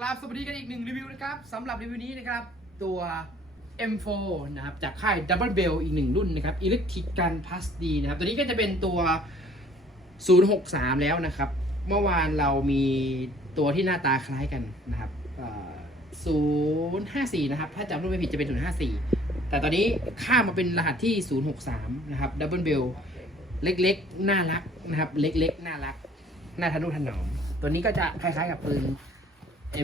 กราบสวัสดีกันอีกหนึ่งรีวิวนะครับสำหรับรีวิวนี้นะครับตัว M4 นะครับจากค่าย Double Bell อีกหนึ่งรุ่นนะครับ Electric Gun Plus D นะครับตัวนี้ก็จะเป็นตัว 063 แล้วนะครับ เมื่อวานเรามีตัวที่หน้าตาคล้ายกันนะครับ054 นะครับ ถ้าจำรุ่นไม่ผิดจะเป็น 054 แต่ตอนนี้ข้ามมาเป็นรหัสที่ 063 นะครับ Double Bell เล็กๆ น่ารักนะครับ เล็กๆ น่ารักน่าทะนุถนอม ตัวนี้ก็จะคล้ายๆกับปืน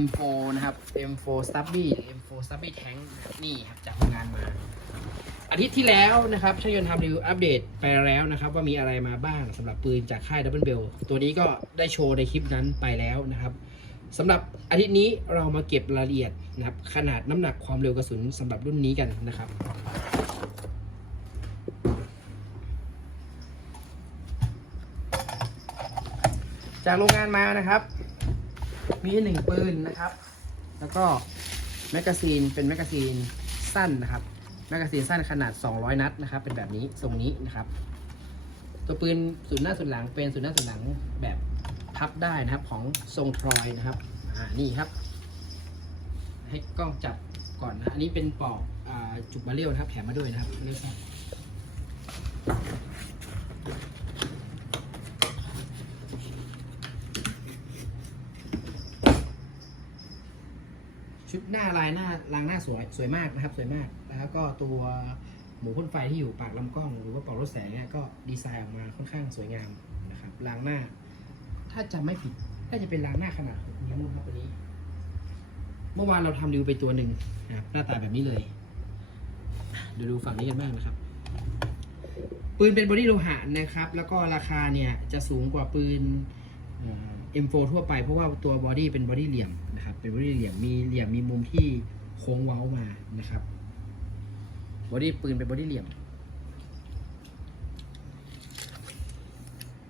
M4 นะครับ M4 Stubby หรือ M4 Stubby Tank นี่ครับจากโรงงานมา อาทิตย์ที่แล้วนะครับช่างยนต์ทำรีวิวอัปเดตไปแล้วนะครับ ว่ามีอะไรมาบ้างสำหรับปืนจากค่าย Double Bell ตัวนี้ก็ได้โชว์ในคลิปนั้นไปแล้วนะครับสำหรับอาทิตย์นี้เรามาเก็บรายละเอียดนะครับ ขนาดน้ำหนักความเร็วกระสุนสำหรับรุ่นนี้กันนะครับจากโรงงานมานะครับ มีหนึ่งปืนนะครับ แล้วก็แมกกาซีนเป็นแมกกาซีนสั้นนะครับแมกกาซีนสั้นขนาด 200 นัดนะครับ เป็นแบบนี้ทรงนี้นะครับ ตัวปืนศูนหน้าศูนหลังเป็นศูนหน้าศูนหลังแบบพับได้นะครับของทรงทรอยนะครับอ่านี่ครับ ให้กล้องจับก่อนนะอันนี้เป็นปอกอจุกบาเรียวนะครับ แถมมาด้วยนะครับนี่ครับ ชุดหน้าลายหน้ารางหน้าสวยสวยมากนะครับ สวยมากแล้วก็ตัวหมูพ่นไฟที่อยู่ปากลำกล้อง หรือว่าปอกรถแสงเนี่ยก็ดีไซน์ออกมาค่อนข้างสวยงามนะครับรางหน้า ถ้าจำไม่ผิดน่าจะเป็นรางหน้าขนาด6นิ้วนะครับตัวนี้ เมื่อวานเราทำรีวิวไปตัวหนึ่งนะครับหน้าตาแบบนี้เลยเดี๋ยวดูฝั่งนี้กันบ้างนะครับ ปืนเป็นบอดี้โลหะนะครับ แล้วก็ราคาเนี่ยจะสูงกว่าปืนเอ่อ M4 ทั่วไปเพราะว่าตัวบอดี้เป็นบอดี้เหลี่ยมนะครับเป็นบอดี้เหลี่ยมมีเหลี่ยมมีมุมที่โค้งเว้ามานะครับบอดี้ปืนเป็นบอดี้เหลี่ยม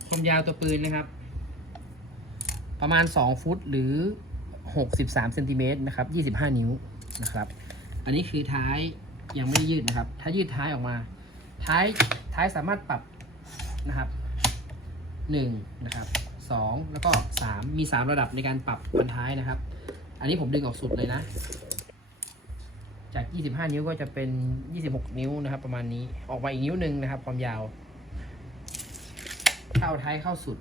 ความยาวตัวปืนนะครับ ประมาณ 2 ฟุตหรือ 63เซนติเมตรนะครับ 25 นิ้วนะครับ อันนี้คือท้ายยังไม่ได้ยืดนะครับ ถ้ายืดท้ายออกมา ท้ายท้ายสามารถปรับนะครับหนึ่งนะครับ สองแล้วก็สามมีสามระดับในการปรับพันท้ายนะครับ อันนี้ผมดึงออกสุดเลยนะ จาก 25 นิ้วก็จะเป็น 26 นิ้วนะครับ ประมาณนี้ออกมาอีกนิ้วหนึ่งนะครับ ความยาวเข้าท้ายเข้าสุด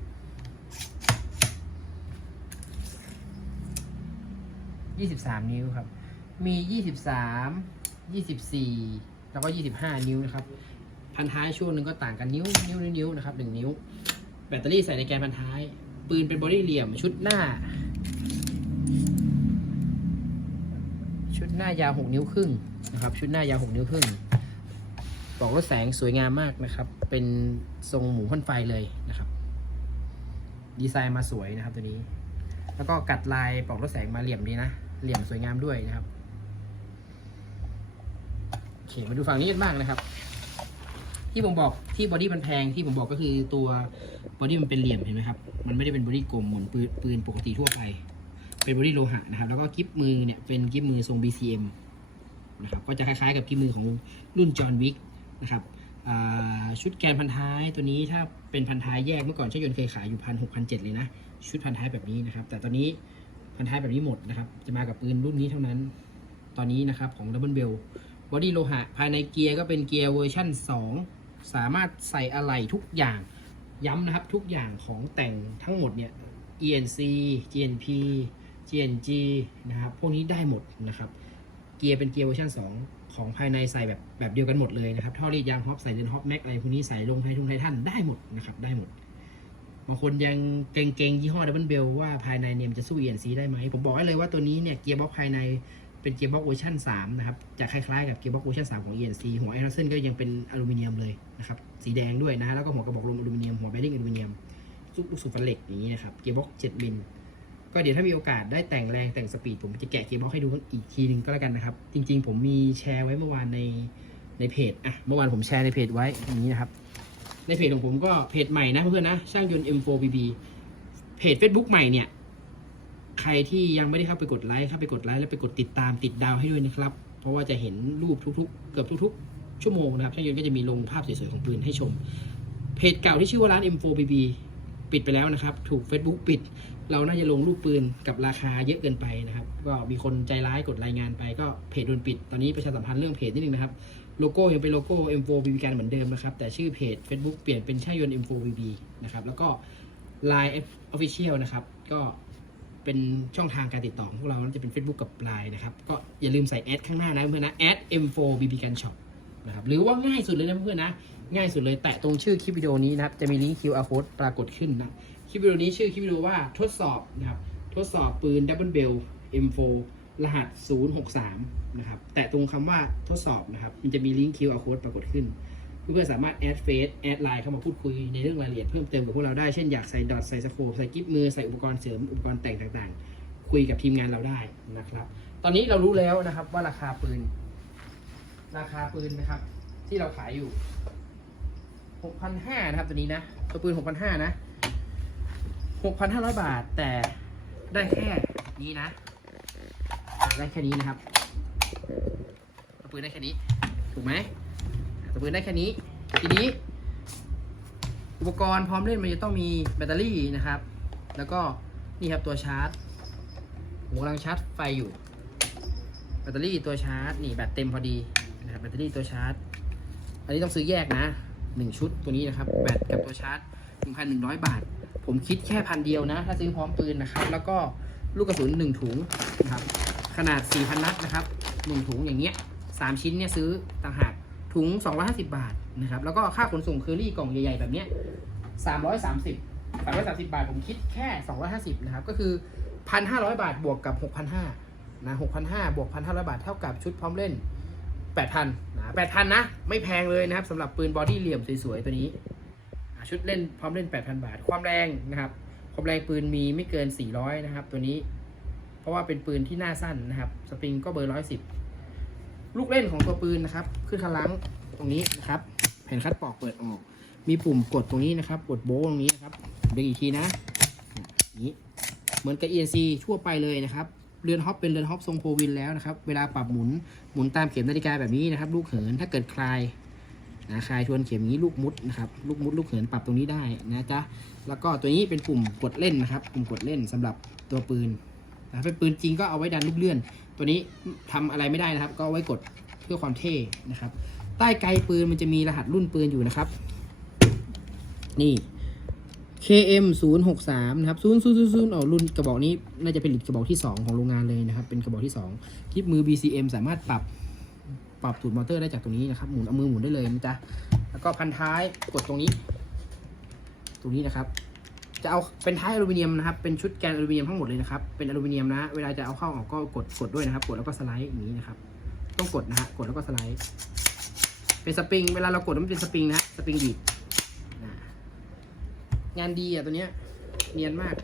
23 นิ้วครับ มี 23 24 แล้วก็ 25 นิ้วนะครับพันท้ายช่วงหนึ่งก็ต่างกันนิ้ว นิ้ว นิ้วนิ้วนะครับหนึ่งนิ้ว แบตเตอรี่ใส่ในแกนพันท้าย ปืนเป็นบอดี้เหลี่ยม ชุดหน้า ชุดหน้ายาวหกนิ้วครึ่งนะครับ ชุดหน้ายาวหกนิ้วครึ่งปลอกรถแสงสวยงามมากนะครับ เป็นทรงหมูพ่นไฟเลยนะครับ ดีไซน์มาสวยนะครับตัวนี้ แล้วก็กัดลายปลอกรถแสงมาเหลี่ยมดีนะ เหลี่ยมสวยงามด้วยนะครับโอเคมาดูฝั่งนี้กันบ้างนะครับ ที่ผมบอกที่บอดี้มันแพงที่ผมบอกก็คือตัวบอดี้มันเป็นเหลี่ยมเห็นไหมครับ มันไม่ได้เป็นบอดี้กลมเหมือนปืนปืนปกติทั่วไป เป็นบอดี้โลหะนะครับ แล้วก็กิฟมือเนี่ยเป็นกิฟมือทรง BCM นะครับก็จะคล้ายๆกับกิฟมือของรุ่นจอห์นวิกนะครับชุดแกนพันท้ายตัวนี้ถ้าเป็นพันท้ายแยกเมื่อก่อนช่างยนต์เคยขายอยู่พันหกพันเจ็ดเลยนะ ชุดพันท้ายแบบนี้นะครับ แต่ตอนนี้พันท้ายแบบนี้หมดนะครับ จะมากับปืนรุ่นนี้เท่านั้น ตอนนี้นะครับของ Double Bell บอดี้โลหะ ภายในเกียร์ก็เป็นเกียร์เวอร์ชั่น 2 สามารถใส่อะไหล่ทุกอย่างย้ำนะครับทุกอย่างของแต่งทั้งหมดเนี่ย ENC GNP GNG นะครับพวกนี้ได้หมดนะครับ เกียร์เป็นเกียร์เวอร์ชัน2 ของภายในใส่แบบแบบเดียวกันหมดเลยนะครับท่อรีดยางฮอปใส่เดนฮอปแม็กอะไรพวกนี้ใส่ลงไททุงไททันได้หมดนะครับได้หมดบางคนยังเก่งๆยี่ห้อดับเบิลเบลว่าภายในเนี่ยมันจะสู้ ENC ได้ไหมผมบอกให้เลยว่าตัวนี้เนี่ยเกียร์บล็อกภายใน เป็นเกียร์บ็อกเวอร์ชัน3นะครับจะคล้ายๆกับเกียร์บ็อกเวอร์ชัน3ของ ENC หัวไอรอนเซนก็ยังเป็นอลูมิเนียมเลยนะครับสีแดงด้วยนะแล้วก็หัวกระบอกลมอลูมิเนียมหัวแบริ่งอลูมิเนียมซุปลูกสูบฟันเหล็กอย่างนี้นะครับเกียร์บ็อก7มิลก็เดี๋ยวถ้ามีโอกาสได้แต่งแรงแต่งสปีดผมจะแกะเกียร์บ็อกให้ดูอีกทีหนึงก็แล้วกันนะครับ จริงๆ ผมมีแชร์ไว้เมื่อวานในในเพจอะเมื่อวานผมแชร์ในเพจไว้อย่างนี้นะครับ ในเพจของผมก็เพจใหม่นะเพื่อนๆนะช่างยนต์ M4BB เพจ Facebook ใหม่เนี่ย ใครที่ยังไม่ได้เข้าไปกดไลค์เข้าไปกดไลค์แล้วไปกดติดตามติดดาวให้ด้วยนะครับ เพราะว่าจะเห็นรูปทุกๆ เกือบทุกๆ ชั่วโมงนะครับช่างยนต์ก็จะมีลงภาพสวยๆของปืนให้ชม เพจเก่าที่ชื่อว่าร้าน M4BB ปิดไปแล้วนะครับ ถูก Facebook ปิด เราน่าจะลงรูปปืนกับราคาเยอะเกินไปนะครับ ก็มีคนใจร้ายกดรายงานไปก็เพจโดนปิด ตอนนี้ประชาสัมพันธ์เรื่องเพจนิดนึงนะครับ โลโก้ยังเป็นโลโก้ M4 BB กันเหมือนเดิมนะครับ แต่ชื่อเพจ Facebook เปลี่ยนเป็นช่างยนต์ M4 BB นะครับ แล้วก็ Line Official นะครับ ก็ เป็นช่องทางการติดต่อของพวกเราน่าจะเป็น Facebook กับ Line นะครับ ก็อย่าลืมใส่แอดข้างหน้านะเพื่อนนะแอด M4 BB กัน Shop นะครับหรือว่าง่ายสุดเลยนะเพื่อนนะ ง่ายสุดเลยแตะตรงชื่อคลิปวิดีโอนี้นะครับ จะมีลิงก์ QR code ปรากฏขึ้นนะคลิปวิดีโอนี้ชื่อคลิปวิดีโอว่าทดสอบนะครับทดสอบปืน Double Bell M4 รหัส 063 นะครับ แตะตรงคำว่าทดสอบนะครับ มันจะมีลิงก์ QR code ปรากฏขึ้น เพื่อนๆสามารถแอดเฟซแอดไลน์เข้ามาพูดคุยในเรื่องรายละเอียดเพิ่มเติมกับพวกเราได้ เช่นอยากใส่ดอทใส่สโคปใส่กิ๊บมือใส่อุปกรณ์เสริมอุปกรณ์แต่งต่างๆ คุยกับทีมงานเราได้นะครับ ตอนนี้เรารู้แล้วนะครับว่าราคาปืน ราคาปืนนะครับ ที่เราขายอยู่6,500นะครับตัวนี้นะตัวปืน6,500นะ6,500 บาทแต่ได้แค่นี้นะ ได้แค่นี้นะครับปืนได้แค่นี้ ถูกไหม ปืนได้แค่นี้ ทีนี้ อุปกรณ์พร้อมเล่นมันจะต้องมีแบตเตอรี่นะครับ แล้วก็นี่ครับตัวชาร์จผมกำลังชาร์จไฟอยู่ แบตเตอรี่ตัวชาร์จนี่แบตเต็มพอดีนะครับแบตเตอรี่ตัวชาร์จ อันนี้ต้องซื้อแยกนะหนึ่งชุดตัวนี้นะครับแบตกับตัวชาร์จหนึ่งพันหนึ่งร้อยบาท ผมคิดแค่พันเดียวนะ ถ้าซื้อพร้อมปืนนะครับ แล้วก็ลูกกระสุนหนึ่งถุงนะครับขนาดสี่พันนัดนะครับหนึ่งถุงอย่างเงี้ยสามชิ้นเนี่ยซื้อต่างหาก ถุงสองร้อยห้าสิบาทนะครับ แล้วก็ค่าขนส่งเคอรี่กล่องใหญ่ๆ แบบนี้ยสามร้อยสามสิบาท ผมคิดแค่สองร้อยห้าสิบนะครับ ก็คือพันห้าร้อยบาทบวกกับหกพันะหกพันห้าบวกพันห้าร้อยบาท เท่ากับชุดพร้อมเล่นแปดพันะแปดพันะ ไม่แพงเลยนะครับสำหรับปืนบอดี้เหลี่ยมสวยๆ ตัวนี้ ชุดเล่นพร้อมเล่น 8,000 บาท ความแรงนะครับ ความแรงปืนมีไม่เกิน 400 นะครับ ตัวนี้ เพราะว่าเป็นปืนที่หน้าสั้นนะครับ สปริงก็เบอร์ 110 ลูกเล่นของตัวปืนนะครับคือคันลังตรงนี้นะครับ แผ่นคัดปอกเปิดออก มีปุ่มกดตรงนี้นะครับ กดโบว์ตรงนี้นะครับเดี๋ยวอีกทีนะนี้เหมือนกับ ENC ทั่วไปเลยนะครับ เรือนฮอปเป็นเรือนฮอปทรงโพวินแล้วนะครับ เวลาปรับหมุนหมุนตามเข็มนาฬิกาแบบนี้นะครับ ลูกเหินถ้าเกิดคลายนะคลายทวนเข็มนี้ลูกมุดนะครับ ลูกมุดลูกเหินปรับตรงนี้ได้นะจ๊ะ แล้วก็ตัวนี้เป็นปุ่มกดเล่นนะครับ ปุ่มกดเล่นสำหรับตัวปืนนะเป็นปืนจริงก็เอาไว้ดันลูกเลื่อน ตัวนี้ทำอะไรไม่ได้นะครับ ก็เอาไว้กดเพื่อความเท่นะครับ ใต้ไกลปืนมันจะมีรหัสรุ่นปืนอยู่นะครับ นี่ KM 0 6 3นะครับ0 0 0 0เอารุ่นกระบอกนี้ น่าจะเป็นกระบอกที่ 2 ของโรงงานเลยนะครับ เป็นกระบอกที่2คลิปมือ BCM สามารถปรับปรับตูดมอเตอร์ได้จากตรงนี้นะครับ หมุนเอามือหมุนได้เลยนะจ๊ะ แล้วก็พันท้ายกดตรงนี้ ตรงนี้นะครับ จะเอาเป็นท้ายอลูมิเนียมนะครับ เป็นชุดแกนอลูมิเนียมทั้งหมดเลยนะครับ เป็นอลูมิเนียมนะ เวลาจะเอาเข้าออกก็กดกดด้วยนะครับ กดแล้วก็สไลด์อย่างนี้นะครับ ต้องกดนะฮะ กดแล้วก็สไลด์ เป็นสปริง เวลาเรากดมันเป็นสปริงนะ สปริงดีดงานดีอะตัวเนี้ย เนียนมาก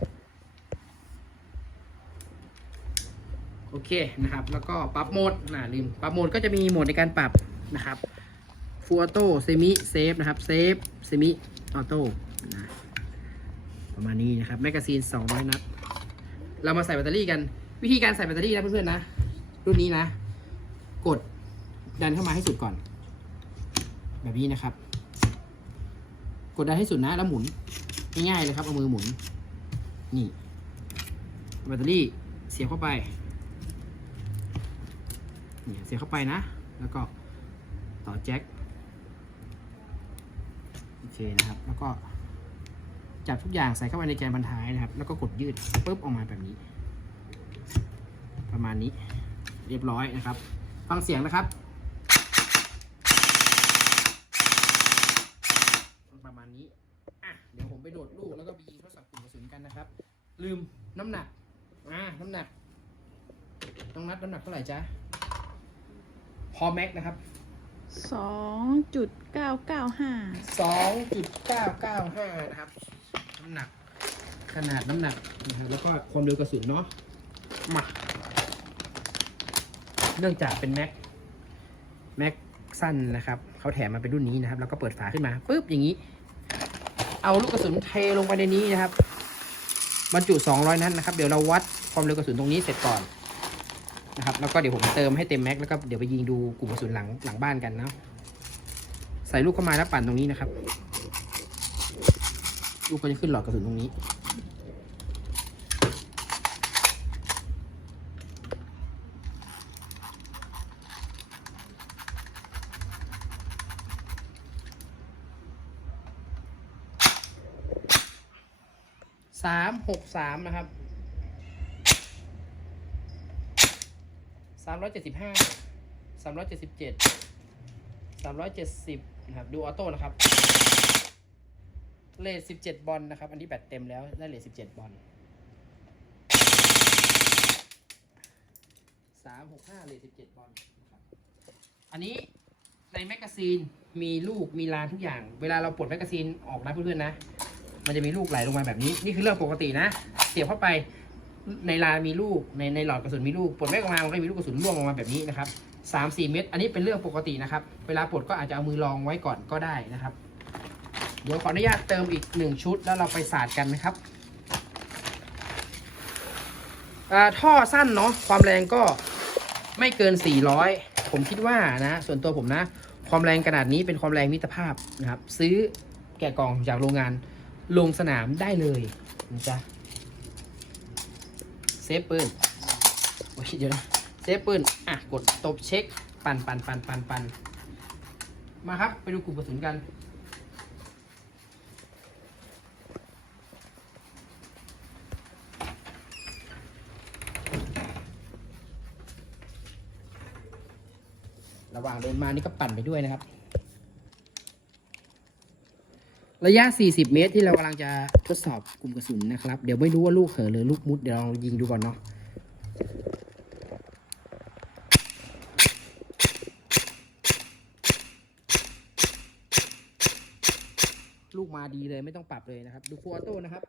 โอเคนะครับ แล้วก็ปรับโหมดนะลืม ปรับโหมดก็จะมีโหมดในการปรับนะครับฟูออโต้เซมิเซฟนะครับ เซฟ เซมิ ออโต้นะ ประมาณนี้นะครับแมกกาซีน200 นัด เรามาใส่แบตเตอรี่กัน วิธีการใส่แบตเตอรี่นะเพื่อนๆนะ รุ่นนี้นะ กดดันเข้ามาให้สุดก่อน แบบนี้นะครับ กดดันให้สุดนะแล้วหมุนง่ายๆเลยครับเอามือหมุน นี่แบตเตอรี่เสียบเข้าไปนี่เสียบเข้าไปนะ แล้วก็ต่อแจ็คโอเคนะครับ แล้วก็ จับทุกอย่างใส่เข้าไปในแกนบรรท้ายนะครับ แล้วก็กดยืดปุ๊บออกมาแบบนี้ ประมาณนี้เรียบร้อยนะครับ ฟังเสียงนะครับ ประมาณนี้อะเดี๋ยวผมไปโดดลูกแล้วก็ไปยิงทดสอบกลุ่มกระสุนกันนะครับ ลืมน้ำหนักอ่าน้ำหนักต้องนัดน้ำหนักเท่าไหร่จ๊ะพอแม็กนะครับสองจุดเก้าเก้าห้าสองจุดเก้าเก้าห้านะครับ น้ำหนัก ขนาดน้ำหนักนะครับแล้วก็ความเร็วกระสุนเนาะมาเนื่องจากเป็นแม็กแม็กสั้นนะครับเขาแถมมาเป็นรุ่นนี้นะครับแล้วก็เปิดฝาขึ้นมาปุ๊บอย่างนี้ เอาลูกกระสุนเทลงไปในนี้นะครับบรรจุ 200 นัดนะครับ เดี๋ยวเราวัดความเร็วกระสุนตรงนี้เสร็จก่อนนะครับ แล้วก็เดี๋ยวผมเติมให้เต็มแม็กแล้วก็เดี๋ยวไปยิงดูกลุ่มกระสุนหลังหลังบ้านกันเนาะใส่ลูกเข้ามาแล้วปั่นตรงนี้นะครับ ลูกก็จะขึ้นหลอดกระสุนตรงนี้ สามหกสามนะครับ สามร้อยเจ็ดสิบห้า สามร้อยเจ็ดสิบเจ็ด สามร้อยเจ็ดสิบนะครับ ดูออโต้นะครับ เลทสิบเจ็ดบอลนะครับ อันนี้แบตเต็มแล้วได้เลทสิบเจ็ดบอลสามหกห้าเลทสิบเจ็ดบอลนะครับอันนี้ในแมกกาซีนมีลูกมีลานทุกอย่าง เวลาเราปลดแมกกาซีนออกนะเพื่อนๆนะ มันจะมีลูกไหลลงมาแบบนี้ นี่คือเรื่องปกตินะ เสียบเข้าไปในลานมีลูกในในหลอดกระสุนมีลูกปลดแม็กออกมามันก็จะมีลูกกระสุนร่วงออกมาแบบนี้นะครับสามสี่เม็ดอันนี้เป็นเรื่องปกตินะครับ เวลาปลดก็อาจจะเอามือรองไว้ก่อนก็ได้นะครับ เดี๋ยวขออนุญาตเติมอีกหนึ่งชุดแล้วเราไปสาดกันนะครับท่อสั้นเนาะความแรงก็ไม่เกิน 400 ผมคิดว่านะ ส่วนตัวผมนะ ความแรงขนาดนี้เป็นความแรงมิตรภาพนะครับ ซื้อแกะกล่องจากโรงงานลงสนามได้เลยนะจ๊ะเซฟปืนโอ้ยเดี๋ยวนะเซฟปืนอะกดตบเช็ค ปันปันปันปันปันมาครับ ไปดูกลุ่มกระสุนกัน ระหว่างเดินมานี่ก็ปั่นไปด้วยนะครับ ระยะ 40 เมตรที่เรากำลังจะทดสอบกลุ่มกระสุนนะครับ เดี๋ยวไม่รู้ว่าลูกเขอหรือลูกมุดเดี๋ยวเรายิงดูก่อนเนาะลูกมาดีเลยไม่ต้องปรับเลยนะครับ ดูฟูออโต้นะครับ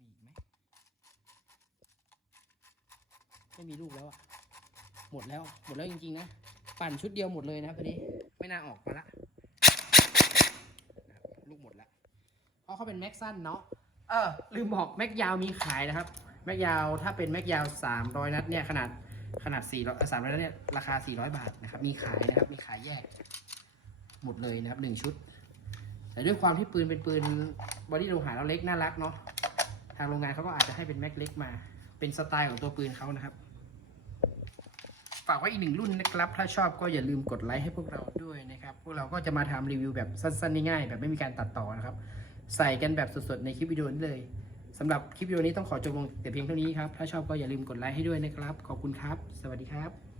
มีอีกไหม ไม่มีลูกแล้วอะหมดแล้ว หมดแล้วจริงๆนะ ปั่นชุดเดียวหมดเลยนะครับตอนนี้ ไม่น่าออกมาละ ลูกหมดละเพราะเขาเป็นแม็กสั้นเนาะ เออ ลืมบอกแม็กยาวมีขายนะครับ แม็กยาวถ้าเป็นแม็กยาว 300 นัดเนี่ยขนาดขนาด400 300นัดเนี่ยราคา 400 บาทนะครับ มีขายนะครับ มีขายแยก หมดเลยนะครับหนึ่งชุด แต่ด้วยความที่ปืนเป็นปืนบอดี้โลหะแล้วเล็กน่ารักเนาะ ทางโรงงานเขาก็อาจจะให้เป็นแม็กเล็กมา เป็นสไตล์ของตัวปืนเขานะครับ ฝากไว้อีกหนึ่งรุ่นนะครับ ถ้าชอบก็อย่าลืมกดไลค์ให้พวกเราด้วยนะครับ พวกเราก็จะมาทำรีวิวแบบสั้นๆง่ายๆแบบไม่มีการตัดต่อนะครับ ใส่กันแบบสดๆในคลิปวิดีโอนี้เลยสำหรับคลิปวิดีโอนี้ต้องขอจบลงแต่เพียงเท่านี้ครับ ถ้าชอบก็อย่าลืมกดไลค์ให้ด้วยนะครับ ขอบคุณครับ สวัสดีครับ